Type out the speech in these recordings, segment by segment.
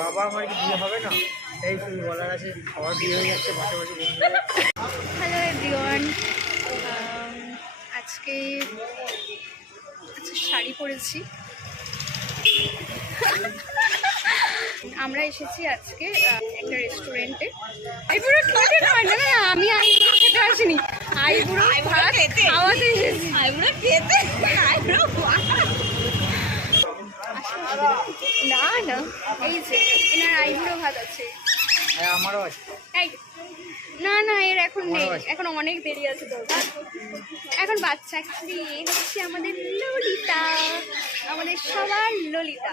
বাবা আমার কি বিয়ে হবে না? এই শুধু বলার আছে, আমার বিয়ে হয়ে যাচ্ছে পাশাপাশি বন্ধুদের। হ্যালো এভরিওয়ান, আজকে শাড়ি পরেছি। আমরা এসেছি আজকে একটা রেস্টুরেন্টে। আইবুড়ো খেতে নয়, না না, আমি আইবুড়ো খেতে আসিনি, আইবুড়ো ভাত খাওয়াতে এসেছি। আইবুড়ো খেতে, আইবুড়ো না না, এই যে এনার আইবুড়ো ভাত আছে। হ্যাঁ আমারও আছে। না না, এর এখন নেই, এখন অনেক দেরি আছে তো। এখন বাচ্চা খেয়ে হচ্ছে আমাদের ললিতা, আমাদের সবার ললিতা।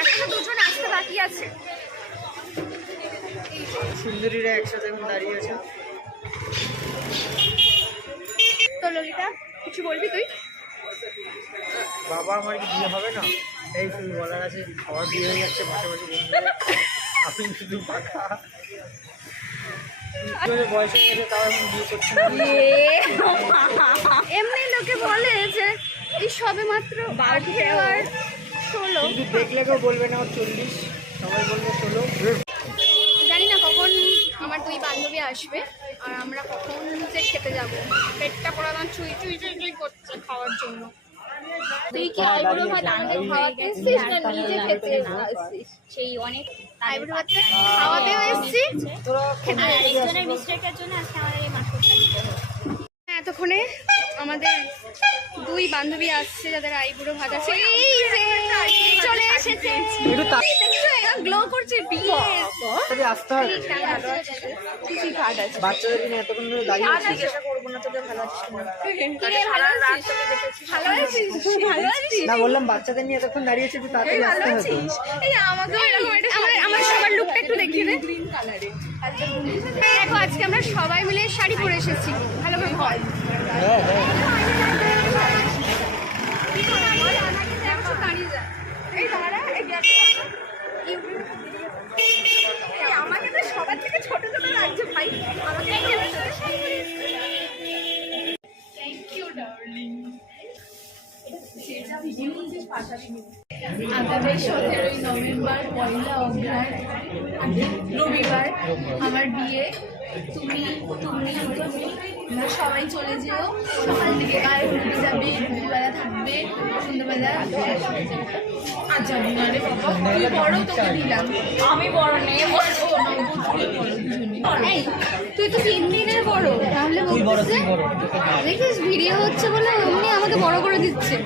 এখনো দুজন আসতে বাকি আছে। সুন্দরীরা একসাথে এখন দাঁড়িয়ে আছে। তো ললিতা, কিছু বলবি তুই? বাবা আমার কি বিয়ে হবে না? এই শুধু বলার আছে, আমার বিয়ে হয়ে যাচ্ছে পাশাপাশি বন্ধুদের। আমি শুধু পাখা বয়স হয়ে গেছে, তাও এখন বিয়ে করছি না। এমনি লোকে বলে যে এই সবে মাত্র 18 আর 16, কিন্তু দেখলে কেউ বলবে না ওর 40, সবাই বলবে 16। জানি না কখন আমার দুই বান্ধবী আসবে আর আমরা কখন যে খেতে যাবো। পেটটা পুরো আমার চুই চুই চুই চুই করছে খাওয়ার জন্য। তুই কি আইবুড়ো ভাত আনতে খাওয়াতে এসেছিস না নিজে খেতে আসছিস? সেই অনেক আইবুড়ো ভাতটা খাওয়াতেও এসেছি। আর একজনের মিস্টেকের জন্য আজকে আমাদের এই মাসটা দিতে হবে। এতক্ষণে আমাদের দুই বান্ধবী আসছে যাদের আইবুড়ো ভাত আছে। এই যে চলে এসেছে, গ্লো করছে বিয়ে। আসতে হবে, বাচ্চাদের নিয়ে এতক্ষণ ধরে দাঁড়িয়ে আছি। না বললাম বাচ্চাদের নিয়ে এতক্ষণ দাঁড়িয়ে আছে, একটু তাড়াতাড়ি আসতে হবে। আমার সবার লুকটা একটু দেখিয়ে দে। দেখো আজকে আমরা সবাই মিলে শাড়ি পরে এসেছি। ভালো করে বল। আমাকে তো সবার থেকে ছোট ছোট লাগছে ভাই। আগামী 17ই নভেম্বর পয়লা অগ্রহায়ণ রবিবার আমার বিয়ে। তুমি আমরা সবাই চলে যেও। সকাল থেকে গায়ে হলুদে যাবে, দুপুরবেলা থাকবে, সন্ধ্যাবেলা আর যাবি না রে বাবা, তুই বড়, তোকে দিলাম। আমি বড় নেই, তুই তো 3 দিনের বড়, তাহলে বলছিস দেখিস ভিডিও হচ্ছে বলে অমনি আমাকে বড় করে দিচ্ছে।